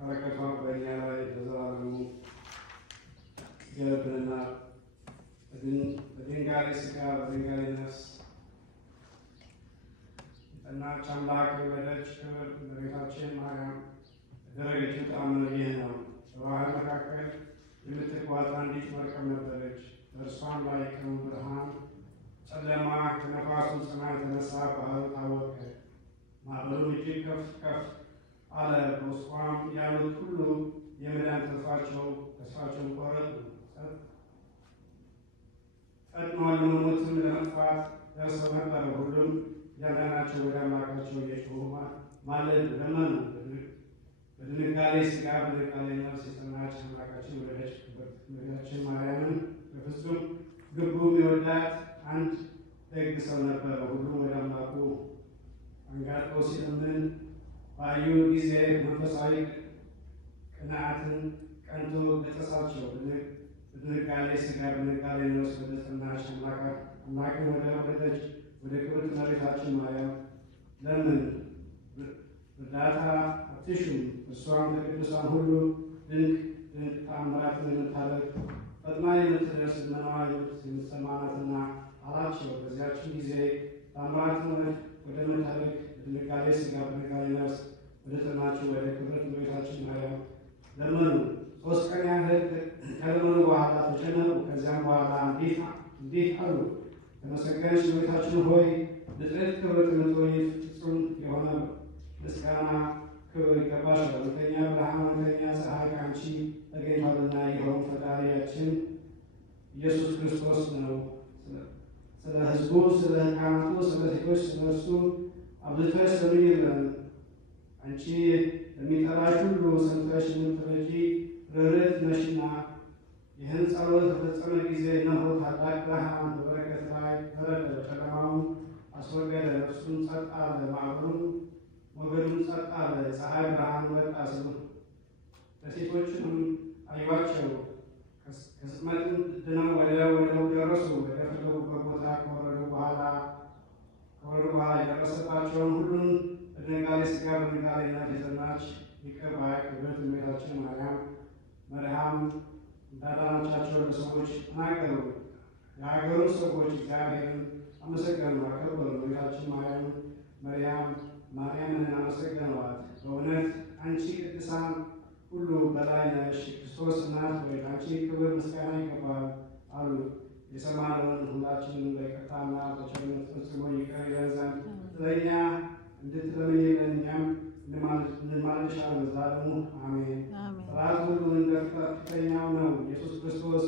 በረከቷ በእኛ ላይ ለዘላለሙ ይደርብንና በድንጋሌ ሥጋ በድንጋሌ ነፍስ እናች አምላክ የወለደች ክብር እመቤታችን ማርያም ያደረገችው ተአምር ይህ ነው። በባህር መካከል የምትጓዝ አንዲት መርከብ ነበረች። በእርሷም ላይ ቀኑ ብርሃን፣ ጨለማ ከነፋሱ ጽናት የተነሳ ባህሩ ታወከ። ማዕበሉም እጅግ ከፍ ከፍ አለ። በውስጧም ያሉት ሁሉ የመዳን ተስፋቸውን ቆረጡ። ፈጥነው ለመሞትም ለመጥፋት ደርሰው ነበር። ሁሉም እያንዳንዳቸው ወደ አምላካቸው እየጮሁ ማለዱ፣ ለመኑ። በድንጋሌ ሥጋ በድንጋሌ ነፍስ የጸናች አምላካችን የወለደች ክብርት እመቤታችን ማርያምን በፍጹም ልቡ የሚወዳት አንድ ደግ ሰው ነበረ። ሁሉም ወደ አምላኩ አንጋጠው ሲለምን ባዩ ጊዜ መንፈሳዊ ቅንዓትን ቀንቶ ገሠጻቸው። በድንጋሌ ሥጋ በድንጋሌ ነፍስ ወደ ጸናች አምላክን ወደ ወለደች ወደ ክብርት እመቤታችን ማርያም ለምን እርዳታ አትሹም? እርሷም ከቅዱሳን ሁሉ ድንቅ ድንቅ ተአምራትን የምታደርግ ፈጥና የምትደርስ ልመናዋ የምትሰማ ናትና አላቸው። በዚያችን ጊዜ ተአምራትን ወደምታደርግ በድንጋሌ ሥጋ በድንጋሌ ነፍስ ወደ ጸናችው ወደ ክብርት እመቤታችን ማርያም ለመኑ። 3 ቀን ያህል ከለመኑ በኋላ ተጨነቁ። ከዚያም በኋላ እንዲህ አሉ። የተመሰገንሽ እመቤታችን ሆይ ንጽሕት ክብርት የምትሆኚ ፍጹም የሆነ ምስጋና ክብር ይገባሻል። እውነተኛ ብርሃን እውነተኛ ፀሐይ ከአንቺ ተገኝቷልና ይኸውም ፈጣሪያችን ኢየሱስ ክርስቶስ ነው። ስለ ሕዝቡ፣ ስለ ካህናቱ፣ ስለ ሴቶች፣ ስለ እርሱ አብዝተሽ ለምኝልን። አንቺ ለሚጠራሽ ሁሉ ሰምተሽ የምትረጂ ርኅርኅት ነሽና። ይህን ጸሎት በፈጸመ ጊዜ እነሆ ታላቅ ብርሃን በበረከት ላይ ወረደ፣ ጨለማውን አስወገደ። ነፍሱን ጸጥ አለ፣ ማዕበሉም ሞገዱን ጸጥ አለ። የፀሐይ ብርሃን ወጣ። ደሴቶችንም አዩአቸው። ከጽልመትም ድነው ወዲያው ደረሱ። ወደ ፈለጉበት ቦታ ከወረዱ በኋላ የደረሰባቸውን ሁሉን በድንጋሌ ሥጋ በድንጋሌ ነፍስ የጸናች ይቅር ባይ ክብርት እመቤታችን ማርያም መርያም እንዳዳነቻቸው ለሰዎች ተናገሩ። የሀገሩ ሰዎች እግዚአብሔርን አመሰገኑ፣ አከበሩ። እመቤታችን ማርያምን አመሰገኗት። በእውነት አንቺ ቅድሳን ሁሉ በላይ ነሽ፣ ክርስቶስ እናት ሆይ አንቺ ክብር ምስጋና ይገባል አሉ። የሰማነውን ሁላችንን በይቅርታና በቸርነት ፈጽሞ ይቅር ይለን ዘንድ ስለኛ እንድትለምኝልን እኛም እንማልድሻለን ለዘላለሙ አሜን። ስርዓት ሁሉ እንደ ፊተኛው ነው። ኢየሱስ ክርስቶስ